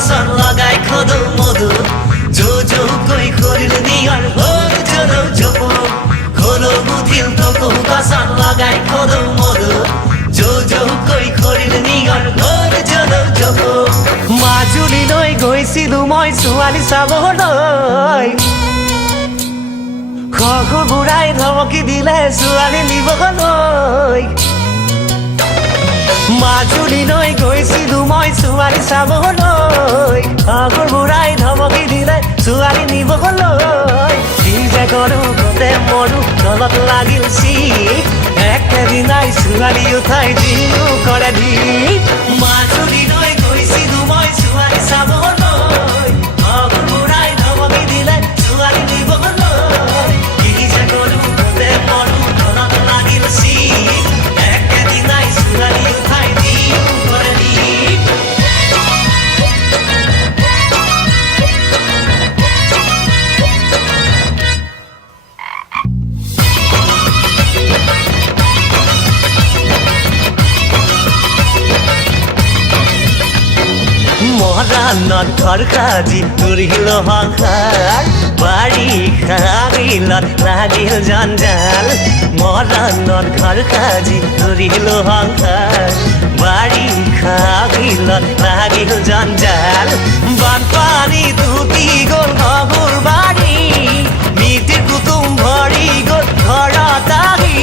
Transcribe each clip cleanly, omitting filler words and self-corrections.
গছৰ লগাই খদু মধু কৈ খৰিল নিয়ৰ হ'ল জনৌ জপু খোলো বুধিল তকু গছৰ লগাই খদু মধু কৈ খৰিল নিয়ৰ হ'ল জনৌ জপু মাজুলীলৈ গৈছিলো মই ছোৱালী চাবলৈ খগু বুঢ়াই ধমকি দিলে ছোৱালী নিবলৈ মাজুলীলৈ গৈছিলো মই ছোৱালী চাবলৈ খগু বুঢ়াই ধমকি দিলে ছোৱালী নিবলৈ কি যে কৰো কতে মৰো তলত লাগিল চিত একেদিনাই ছোৱালী উঠাই দিলো কৰে ধীৰ মাজুলীলৈ গৈছিলো মই ছোৱালী চাবলৈ খগু বুঢ়াই ধমকি দিলে ছোৱালী নিবলৈ কি যে কৰো কতে মৰো তলত লাগিল চিত একেদিনাই ছোৱালী উঠাই দিলো কৰে ধীৰ মৰাণত ঘৰ সাজি তুৰিল সংসাৰ বাৰিষাত লাগিল জঞ্জাল মৰাণত ঘৰ সাজি তুৰিল সংসাৰ বাৰিষাত লাগিল জঞ্জাল বানপানী টুটি গ'ল ঘৰ বাৰী মিতিৰ কুটুম ভৰি গ'ল ঘৰত আহি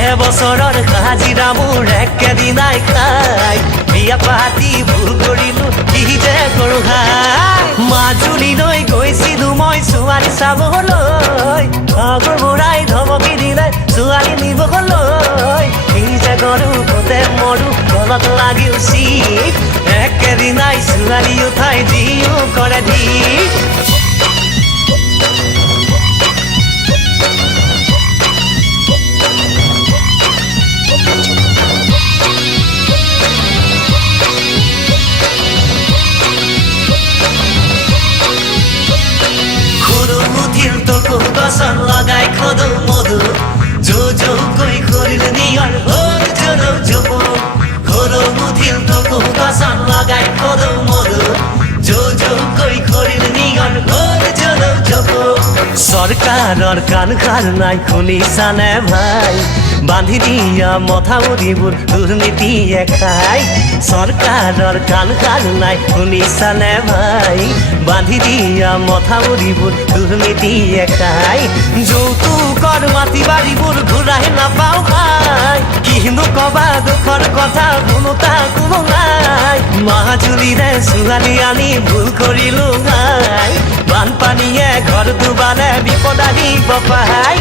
এবছৰৰ হাজিৰা মোৰ একেদিনাই খাই বিয়া পাতি ভুল কৰিলো কি যে কৰো হাই মাজুলীলৈ গৈছিলো মই ছোৱালী চাবলৈ খগু বুঢ়াই ধমকি দিলে ছোৱালী নিবলৈ কি যে কৰো কতে মৰো তলত লাগিল চিত একেদিনাই ছোৱালী উঠাই দিও কৰে ধীৰ গছৰ লগাই খদু মধু কৈ খৰিল নিয়ৰ হ'ল জনৌ জপু খোলো বুধিল তকু গছৰ লগাই খদু মধু কৈ খৰিল নিয়ৰ হ'ল জনৌ জপু চৰকাৰৰ কাণ খাৰ নাই শুনিছানে ভাই বান্ধি দিয়া মথাউৰিবোৰ দুৰ্নীতিয়ে খাই চৰকাৰৰ কাণ খাৰ নাই শুনিছানে ভাই বান্ধি দিয়া মথাউৰিবোৰ দুৰ্নীতিয়ে খাই যৌতুকৰ মাটি বাৰীবোৰ ঘূৰাই নাপাওঁ খাই কিনো কবা দুখৰ কথা কোনো নাই মাজুলীৰে ছোৱালী আনি ভুল কৰিলো নাই বানপানীয়ে ঘৰ ডুবালে বিপদ আহিব পাই